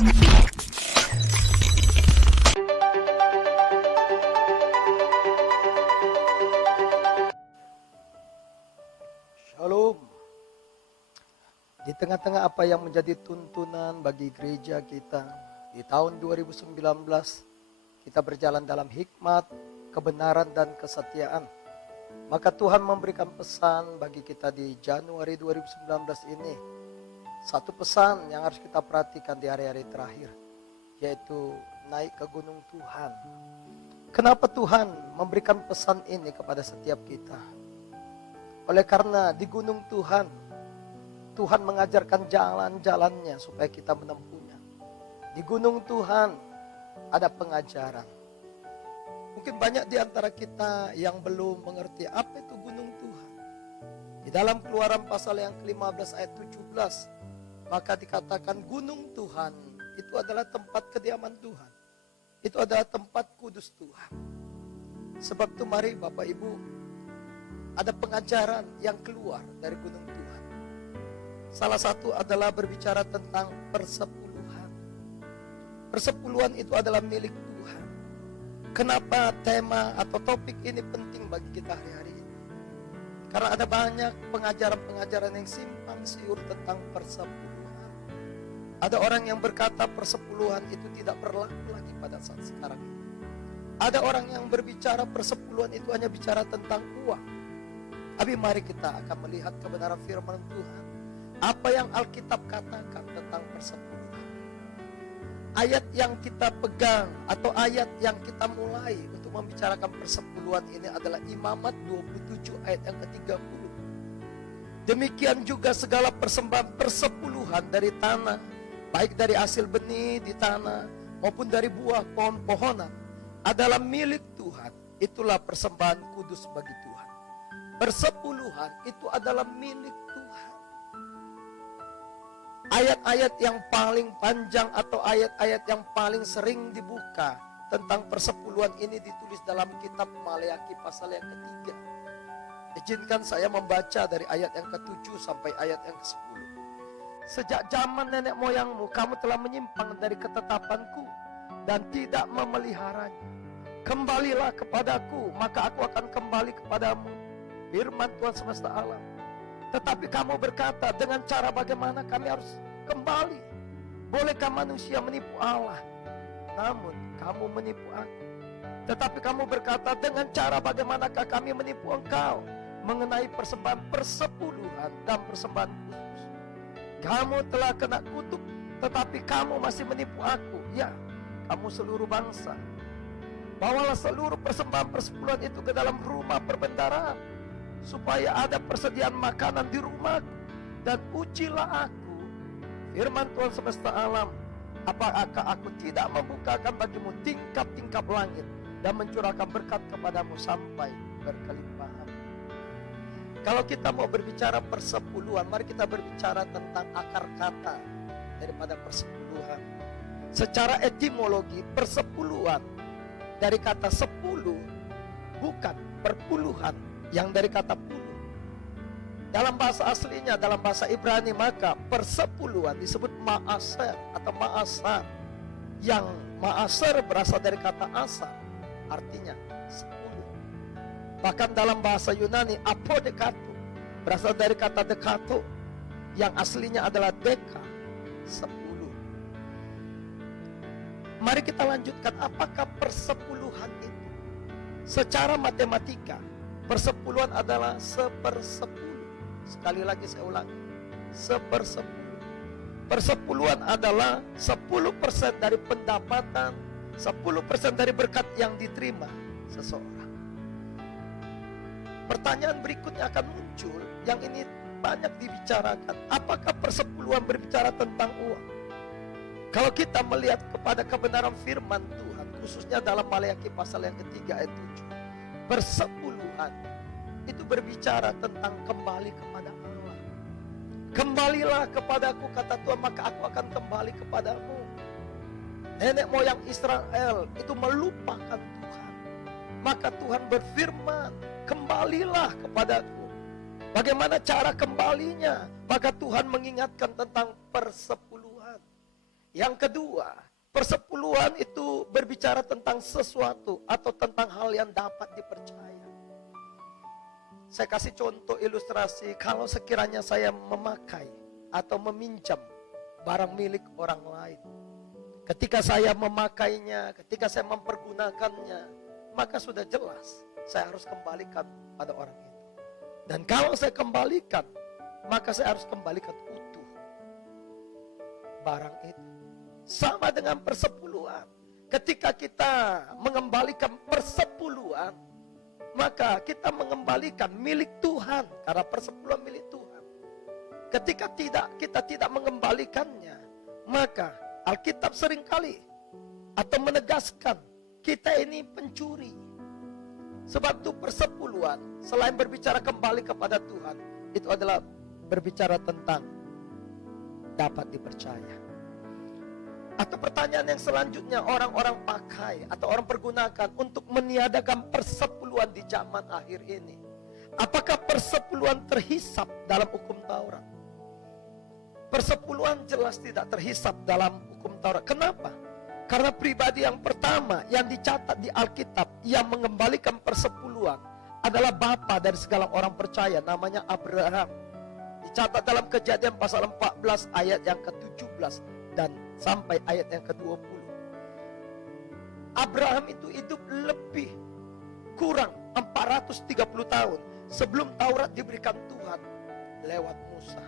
Shalom. Di tengah-tengah apa yang menjadi tuntunan bagi gereja kita di tahun 2019, kita berjalan dalam hikmat, kebenaran dan kesetiaan. Maka Tuhan memberikan pesan bagi kita di Januari 2019 ini. Satu pesan yang harus kita perhatikan di hari-hari terakhir, yaitu naik ke gunung Tuhan. Kenapa Tuhan memberikan pesan ini kepada setiap kita? Oleh karena di gunung Tuhan, Tuhan mengajarkan jalan-jalannya supaya kita menempuhnya. Di gunung Tuhan ada pengajaran. Mungkin banyak di antara kita yang belum mengerti apa itu gunung Tuhan. Di dalam Keluaran pasal yang ke-15 ayat 17, maka dikatakan gunung Tuhan itu adalah tempat kediaman Tuhan. Itu adalah tempat kudus Tuhan. Sebab itu mari Bapak Ibu, ada pengajaran yang keluar dari gunung Tuhan. Salah satu adalah berbicara tentang persepuluhan. Persepuluhan itu adalah milik Tuhan. Kenapa tema atau topik ini penting bagi kita hari-hari ini? Karena ada banyak pengajaran-pengajaran yang simpang siur tentang persepuluhan. Ada orang yang berkata persepuluhan itu tidak berlaku lagi pada saat sekarang ini. Ada orang yang berbicara persepuluhan itu hanya bicara tentang uang. Tapi mari kita akan melihat kebenaran firman Tuhan. Apa yang Alkitab katakan tentang persepuluhan. Ayat yang kita pegang atau ayat yang kita mulai untuk membicarakan persepuluhan ini adalah Imamat 27 ayat yang ke-30. Demikian juga segala persembahan persepuluhan dari tanah, baik dari hasil benih di tanah maupun dari buah pohon-pohonan, adalah milik Tuhan. Itulah persembahan kudus bagi Tuhan. Persepuluhan itu adalah milik Tuhan. Ayat-ayat yang paling panjang atau ayat-ayat yang paling sering dibuka tentang persepuluhan ini ditulis dalam kitab Maleakhi pasal yang ke-3. Izinkan saya membaca dari ayat yang ke-7 sampai ayat yang ke-10. Sejak zaman nenek moyangmu, kamu telah menyimpang dari ketetapanku dan tidak memeliharanya. Kembalilah kepadaku, maka aku akan kembali kepadamu. Firman Tuhan semesta alam. Tetapi kamu berkata, dengan cara bagaimana kami harus kembali? Bolehkah manusia menipu Allah? Namun kamu menipu aku. Tetapi kamu berkata, dengan cara bagaimanakah kami menipu engkau? Mengenai persembahan persepuluhan dan persembahan khusus. Kamu telah kena kutuk, tetapi kamu masih menipu aku. Ya, kamu seluruh bangsa. Bawalah seluruh persembahan persepuluhan itu ke dalam rumah perbendaharaan, supaya ada persediaan makanan di rumahku, dan ujilah aku, firman Tuhan semesta alam, apakah aku tidak membukakan bagimu tingkap-tingkap langit dan mencurahkan berkat kepadamu sampai berkelimpahan. Kalau kita mau berbicara persepuluhan, mari kita berbicara tentang akar kata daripada persepuluhan. Secara etimologi, persepuluhan dari kata sepuluh, bukan perpuluhan yang dari kata puluh. Dalam bahasa aslinya, dalam bahasa Ibrani, maka persepuluhan disebut ma'aser atau ma'asar. Yang ma'aser berasal dari kata asar, artinya 10. Bahkan dalam bahasa Yunani, apodekato berasal dari kata dekato, yang aslinya adalah deka, 10. Mari kita lanjutkan, apakah persepuluhan itu? Secara matematika, persepuluhan adalah 1/10. Sekali lagi saya ulangi, 1/10. Persepuluhan adalah 10% dari pendapatan, 10% dari berkat yang diterima seseorang. Pertanyaan berikutnya akan muncul, yang ini banyak dibicarakan. Apakah persepuluhan berbicara tentang uang? Kalau kita melihat kepada kebenaran firman Tuhan, khususnya dalam Maleakhi pasal yang ke-3 ayat 7, persepuluhan itu berbicara tentang kembali kepada Allah. Kembalilah kepadaku, kata Tuhan, maka aku akan kembali kepadamu. Nenek moyang Israel itu melupakan Tuhan, maka Tuhan berfirman, kembalilah kepadaku. Bagaimana cara kembalinya? Maka Tuhan mengingatkan tentang persepuluhan. Yang kedua, persepuluhan itu berbicara tentang sesuatu atau tentang hal yang dapat dipercaya. Saya kasih contoh ilustrasi, kalau sekiranya saya memakai atau meminjam barang milik orang lain. Ketika saya memakainya, ketika saya mempergunakannya, maka sudah jelas saya harus kembalikan pada orang itu. Dan kalau saya kembalikan, maka saya harus kembalikan utuh barang itu. Sama dengan persepuluhan. Ketika kita mengembalikan persepuluhan, maka kita mengembalikan milik Tuhan, karena persepuluhan milik Tuhan. Ketika kita tidak mengembalikannya, maka Alkitab seringkali atau menegaskan kita ini pencuri. Sebab itu persepuluhan selain berbicara kembali kepada Tuhan, itu adalah berbicara tentang dapat dipercaya. Atau pertanyaan yang selanjutnya orang-orang pakai atau orang pergunakan untuk meniadakan persepuluhan di zaman akhir ini. Apakah persepuluhan terhisap dalam hukum Taurat? Persepuluhan jelas tidak terhisap dalam hukum Taurat. Kenapa? Karena pribadi yang pertama yang dicatat di Alkitab yang mengembalikan persepuluhan adalah bapa dari segala orang percaya, namanya Abraham. Dicatat dalam Kejadian pasal 14 ayat yang ke-17 dan sampai ayat yang ke-20. Abraham itu hidup lebih kurang 430 tahun sebelum Taurat diberikan Tuhan lewat Musa.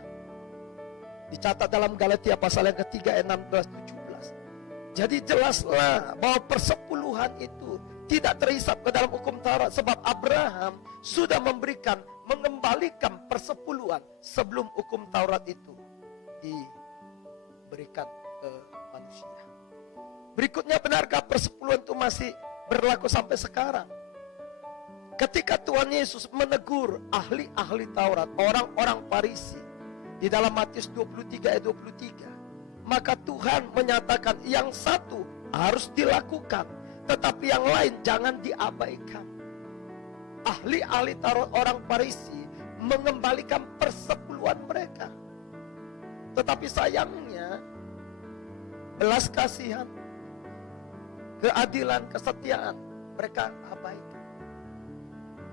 Dicatat dalam Galatia pasal yang ketiga ayat 16-17. Jadi jelaslah bahwa persepuluhan itu tidak terhisap ke dalam hukum Taurat, sebab Abraham sudah mengembalikan persepuluhan sebelum hukum Taurat itu diberikan ke manusia. Berikutnya, benarkah persepuluhan itu masih berlaku sampai sekarang? Ketika Tuhan Yesus menegur ahli-ahli Taurat, orang-orang Farisi, di dalam Matius 23 ayat 23, maka Tuhan menyatakan yang satu harus dilakukan, tetapi yang lain jangan diabaikan. Ahli-ahli Taurat orang Farisi mengembalikan persepuluhan mereka, tetapi sayangnya belas kasihan, keadilan, kesetiaan mereka abaikan.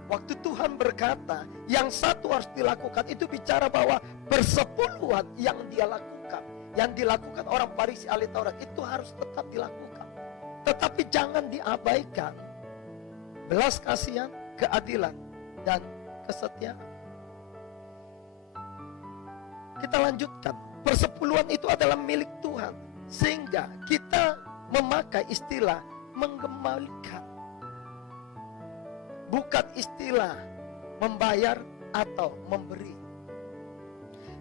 Waktu Tuhan berkata yang satu harus dilakukan, itu bicara bahwa persepuluhan yang dia lakukan, yang dilakukan orang Farisi ahli Taurat itu harus tetap dilakukan, tetapi jangan diabaikan belas kasihan, keadilan, dan kesetiaan. Kita lanjutkan. Persepuluhan itu adalah milik Tuhan, sehingga kita memakai istilah mengembalikan, bukan istilah membayar atau memberi.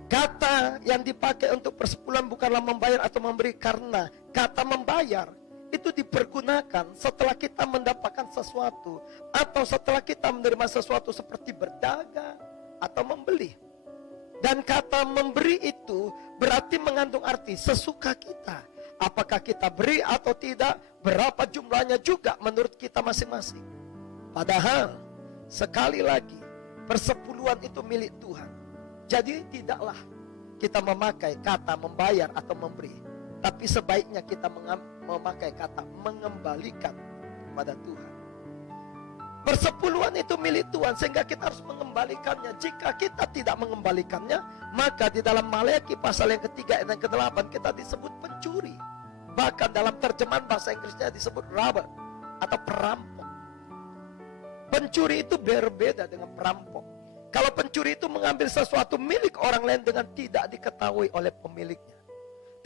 Kata yang dipakai untuk persepuluhan bukanlah membayar atau memberi, karena kata membayar itu dipergunakan setelah kita mendapatkan sesuatu atau setelah kita menerima sesuatu seperti berdagang atau membeli. Dan kata memberi itu berarti mengandung arti sesuka kita. Apakah kita beri atau tidak, berapa jumlahnya juga menurut kita masing-masing. Padahal sekali lagi persepuluhan itu milik Tuhan. Jadi tidaklah kita memakai kata membayar atau memberi, tapi sebaiknya kita memakai kata mengembalikan kepada Tuhan. Persepuluhan itu milik Tuhan, sehingga kita harus mengembalikannya. Jika kita tidak mengembalikannya, maka di dalam Maleakhi pasal yang ketiga ayat yang ke-8 kita disebut pencuri. Bahkan dalam terjemahan bahasa Inggrisnya disebut robber atau perampok. Pencuri itu berbeda dengan perampok. Kalau pencuri itu mengambil sesuatu milik orang lain dengan tidak diketahui oleh pemiliknya.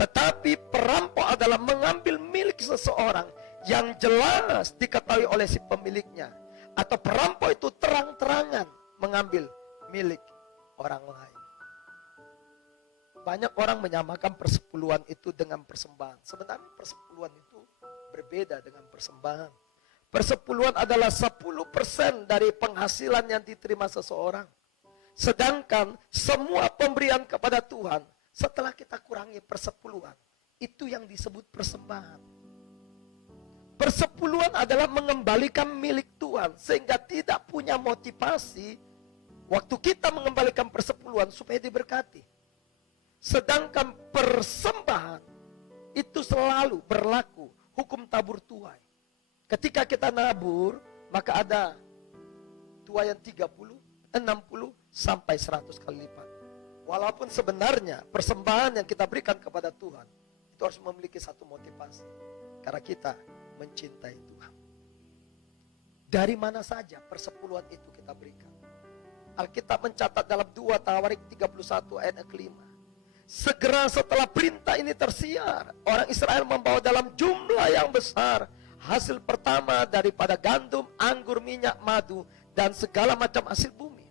Tetapi perampok adalah mengambil milik seseorang yang jelas diketahui oleh si pemiliknya. Atau perampok itu terang-terangan mengambil milik orang lain. Banyak orang menyamakan persepuluhan itu dengan persembahan. Sebenarnya persepuluhan itu berbeda dengan persembahan. Persepuluhan adalah 10% dari penghasilan yang diterima seseorang. Sedangkan semua pemberian kepada Tuhan, setelah kita kurangi persepuluhan, itu yang disebut persembahan. Persepuluhan adalah mengembalikan milik Tuhan, sehingga tidak punya motivasi waktu kita mengembalikan persepuluhan supaya diberkati. Sedangkan persembahan Itu selalu berlaku hukum tabur tuai. Ketika kita nabur, maka ada tuai yang 30, 60, sampai 100 kali lipat. Walaupun sebenarnya persembahan yang kita berikan kepada Tuhan, itu harus memiliki satu motivasi. Karena kita mencintai Tuhan. Dari mana saja persepuluhan itu kita berikan. Alkitab mencatat dalam 2 Tawarik 31 ayat yang kelima. Segera setelah perintah ini tersiar, orang Israel membawa dalam jumlah yang besar hasil pertama daripada gandum, anggur, minyak, madu, dan segala macam hasil bumi.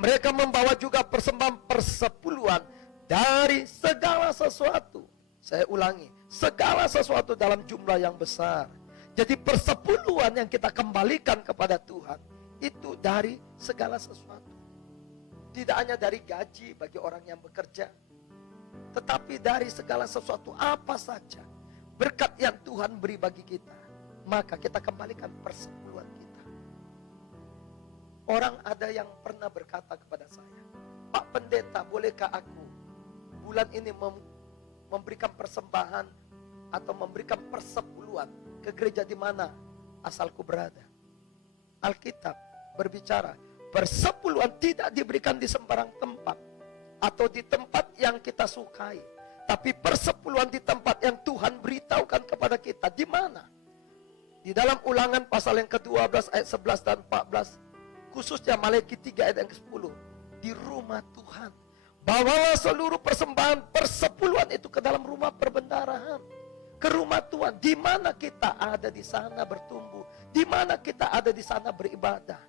Mereka membawa juga persembahan persepuluhan dari segala sesuatu. Saya ulangi, segala sesuatu dalam jumlah yang besar. Jadi persepuluhan yang kita kembalikan kepada Tuhan itu dari segala sesuatu. Tidak hanya dari gaji bagi orang yang bekerja, tetapi dari segala sesuatu apa saja berkat yang Tuhan beri bagi kita, maka kita kembalikan persepuluhan kita. Orang ada yang pernah berkata kepada saya, Pak Pendeta, bolehkah aku bulan ini memberikan persembahan atau memberikan persepuluhan ke gereja di mana asalku berada? Alkitab berbicara, persepuluhan tidak diberikan di sembarang tempat atau di tempat yang kita sukai, tapi persepuluhan di tempat yang Tuhan beritahukan kepada kita. Di mana? Di dalam Ulangan pasal yang ke-12 ayat 11 dan 14, khususnya Maleakhi 3 ayat yang ke-10, di rumah Tuhan. Bawalah seluruh persembahan persepuluhan itu ke dalam rumah perbendaharaan, ke rumah Tuhan. Di mana kita ada, di sana bertumbuh. Di mana kita ada, di sana beribadah.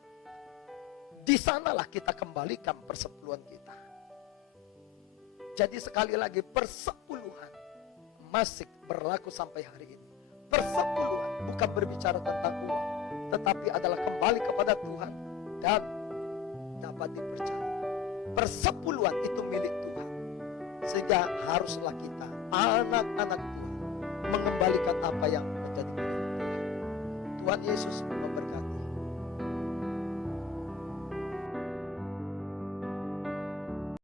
Di sanalah kita kembalikan persepuluhan kita. Jadi sekali lagi, persepuluhan masih berlaku sampai hari ini. Persepuluhan bukan berbicara tentang uang, tetapi adalah kembali kepada Tuhan dan dapat dipercaya. Persepuluhan itu milik Tuhan. Sehingga haruslah kita, anak-anak Tuhan, mengembalikan apa yang menjadi milik Tuhan. Tuhan Yesus memberkati.